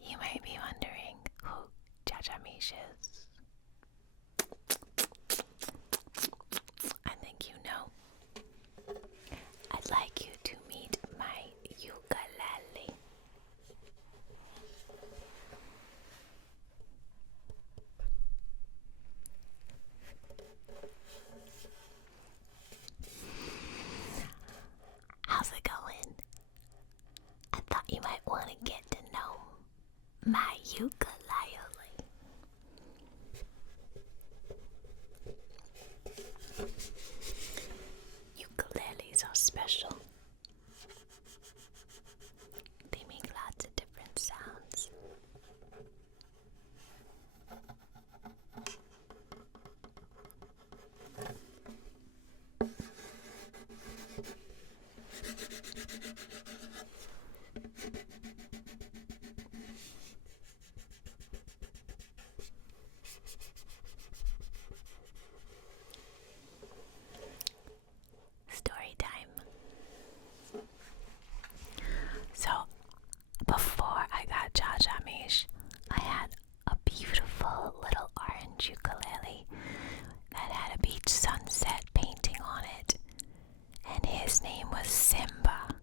You might be wondering who JAJAMISH is. I think you know. I'd like you to meet my ukulele. How's it going? I thought you might want to get to know my ukulele. Ukuleles are special. They make lots of different sounds. Story time. So, before I got JAJAMISH, I had a beautiful little orange ukulele that had a beach sunset painting on it, and his name was Simba.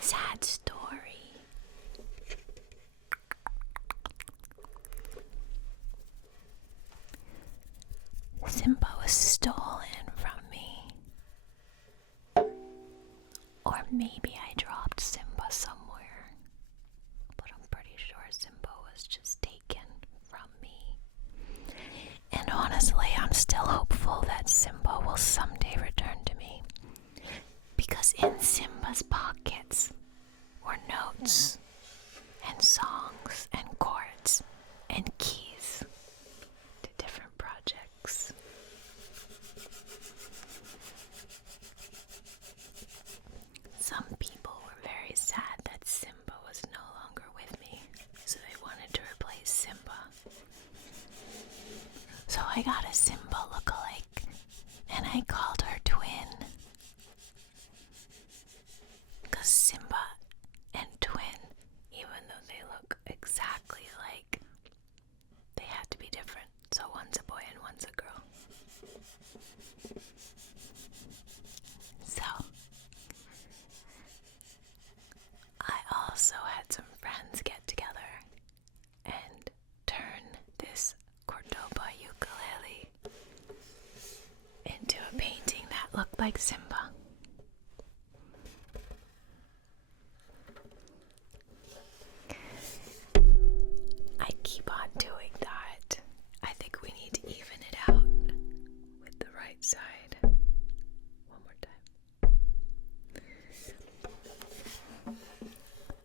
Sad story. Simba was stolen from me. Or maybe I dropped Simba somewhere. But I'm pretty sure Simba was just taken from me. And honestly, I'm still hopeful that Simba will someday return to me. Because in Simba's pockets were notes and songs and chords and keys to different projects. Some people were very sad that Simba was no longer with me, so they wanted to replace Simba. So I got a Simba lookalike, and I called her twin. 'Cause Simba and twin, even though they look exactly alike, they had to be different. So one's a boy and one's a girl. So I also had some friends get together and turn this Cordoba ukulele into a painting that looked like Simba. I keep on doing that. I think we need to even it out with the right side. One more time.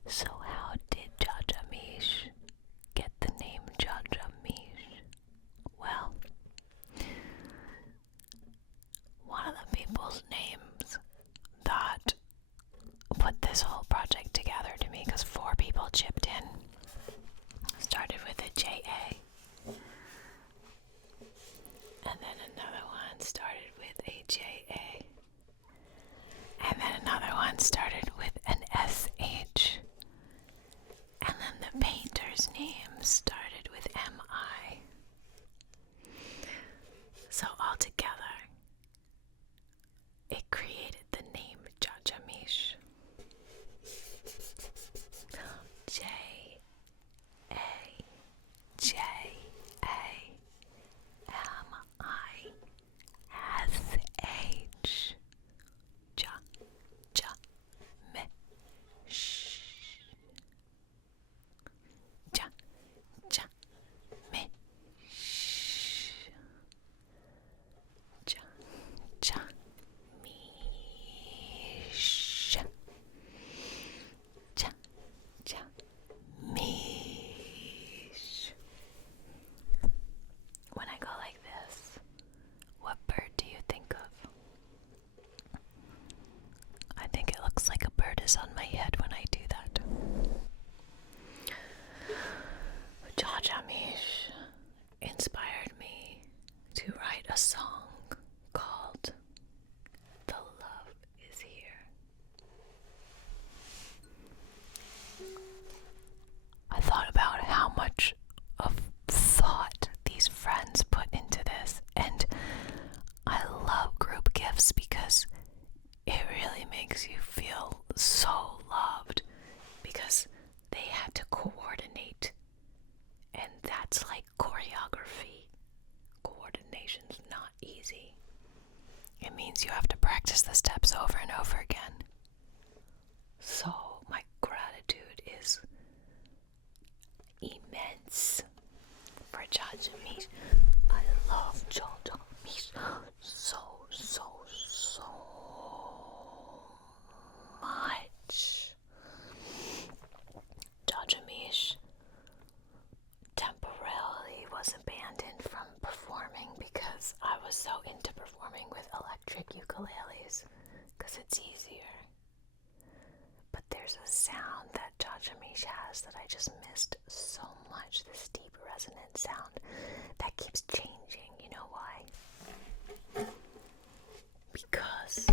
So how did JAJAMISH get the name JAJAMISH? Well, one of the people's name there's a sound that JAJAMISH has that I just missed so much. This deep resonant sound that keeps changing. You know why? Because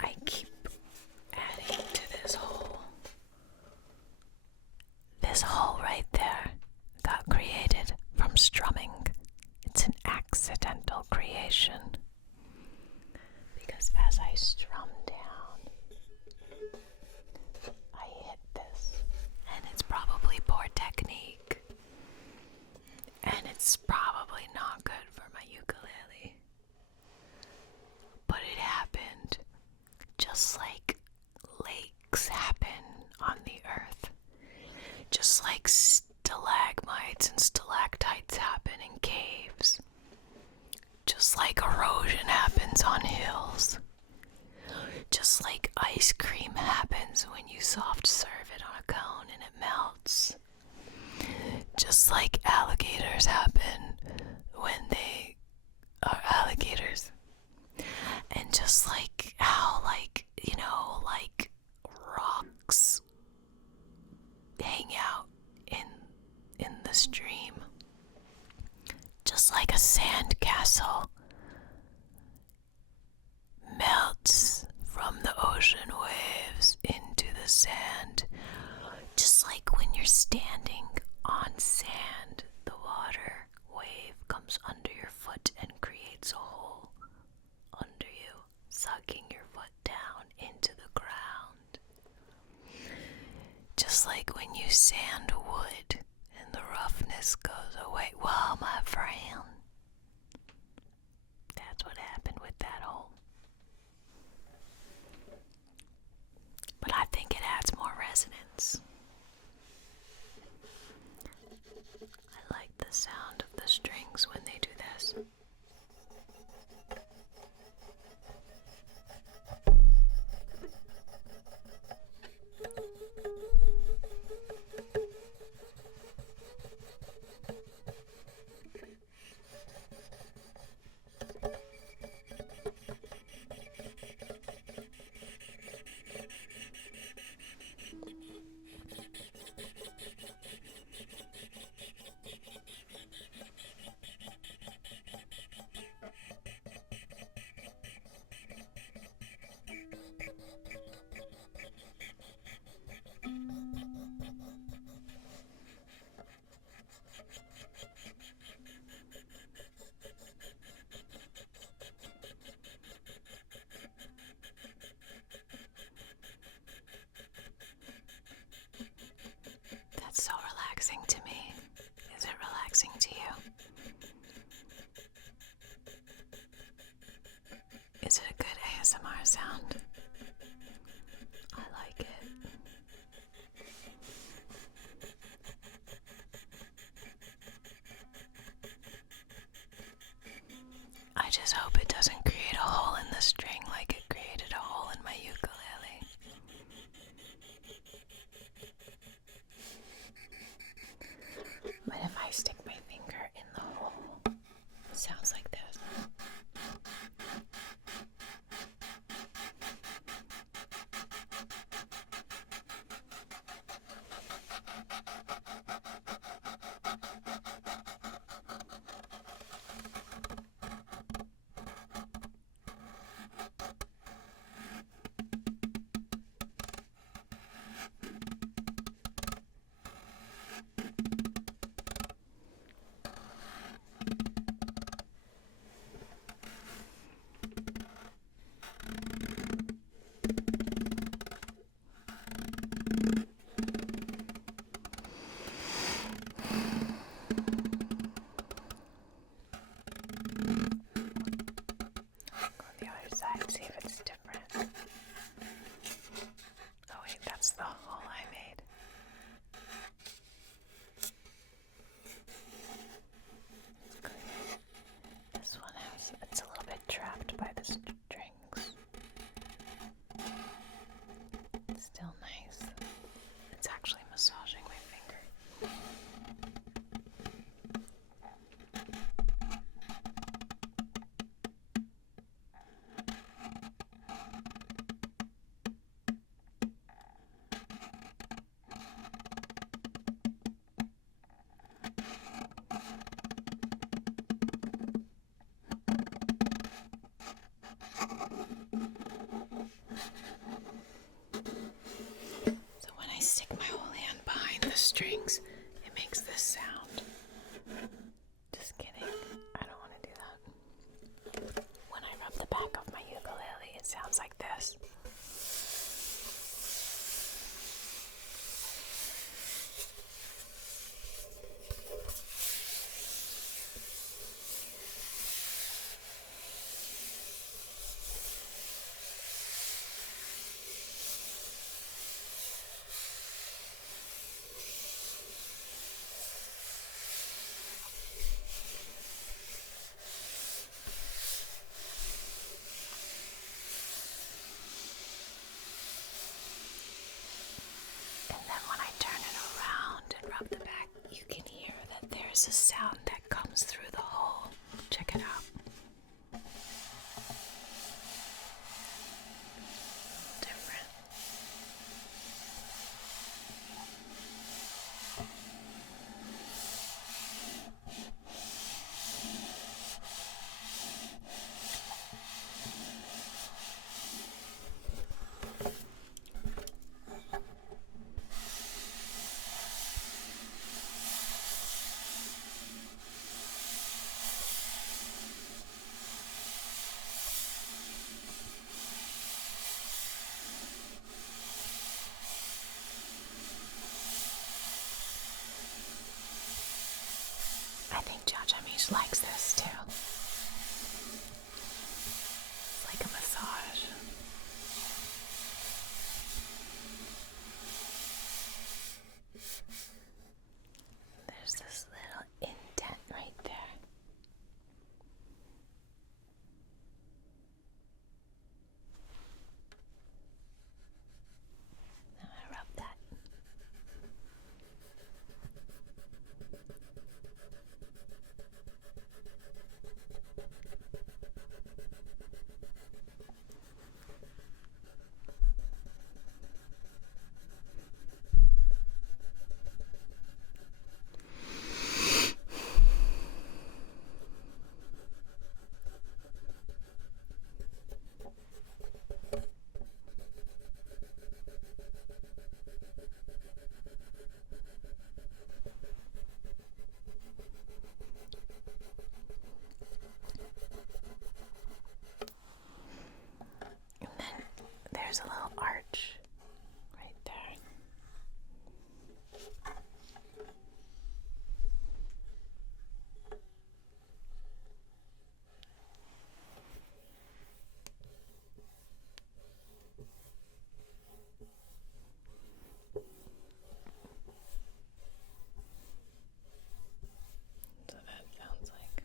I keep adding to this hole. This hole right there got created from strumming. It's an accidental creation. Because as I strum down, I hit this. And it's probably poor technique. And it's probably not good for my ukulele. But it happened just like lakes happen on the earth. Just like stalagmites and stalactites happen in caves. Just like erosion happens on hills. Just like ice cream happens when you soft serve it on a cone and it melts. Just like alligators happen when they are alligators. And just like how, like, you know, like rocks hang out in the stream. Just like a sand castle melts from the ocean waves into the sand. Just like when you're standing on sand, the water wave comes under your foot and creates a hole under you, sucking your foot down into the ground. Just like when you sand wood and the roughness goes away. Well, my friend, that's what happened with that hole. But I think it adds more resonance. I like the sound of the strings when they do this. That's so relaxing to me. Is it relaxing to you? Is it a good ASMR sound? I like it. I just hope it doesn't create a hole in the string like it created a hole in my ukulele. But if I stick my finger in the hole, it sounds like this. rub the back, you can hear that there's a sound that comes through the hole. Check it out. Different. I think JAJAMISH likes this too. It's like a massage. There's this little indent right there. Now I rub that. There's a little arch right there. So that sounds like.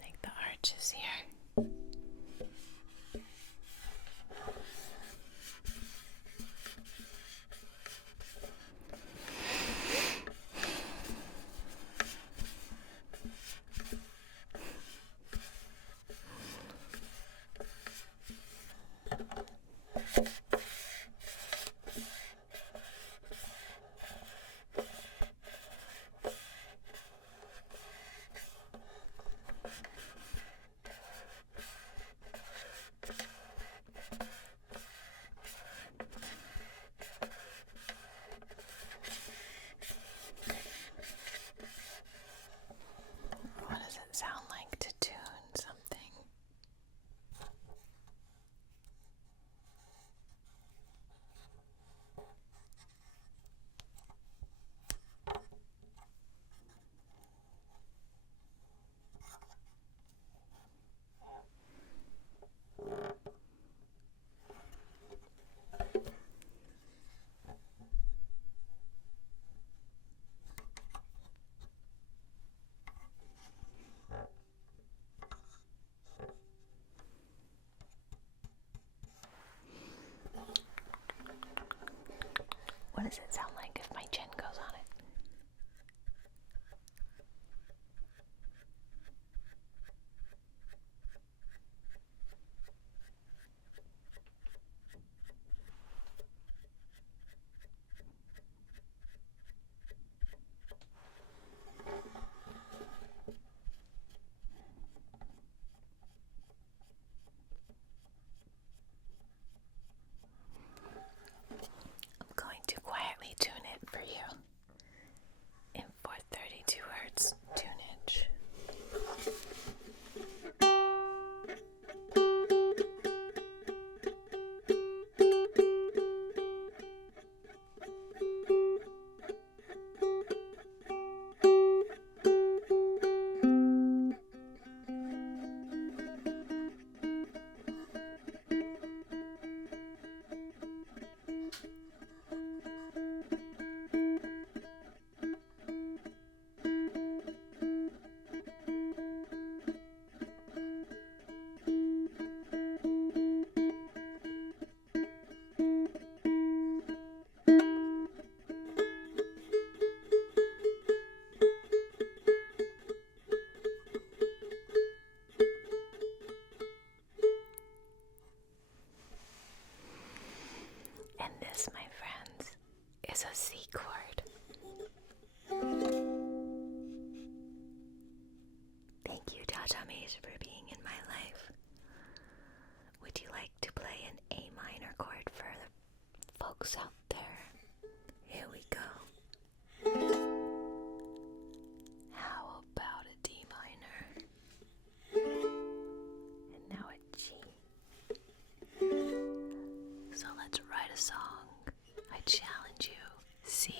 Like the arches here. What does it sound like to tune something? What does it sound like if my chin goes on it? I'm going to quietly tune folks out there. Here we go. How about a D minor? And now a G. So let's write a song. I challenge you. C,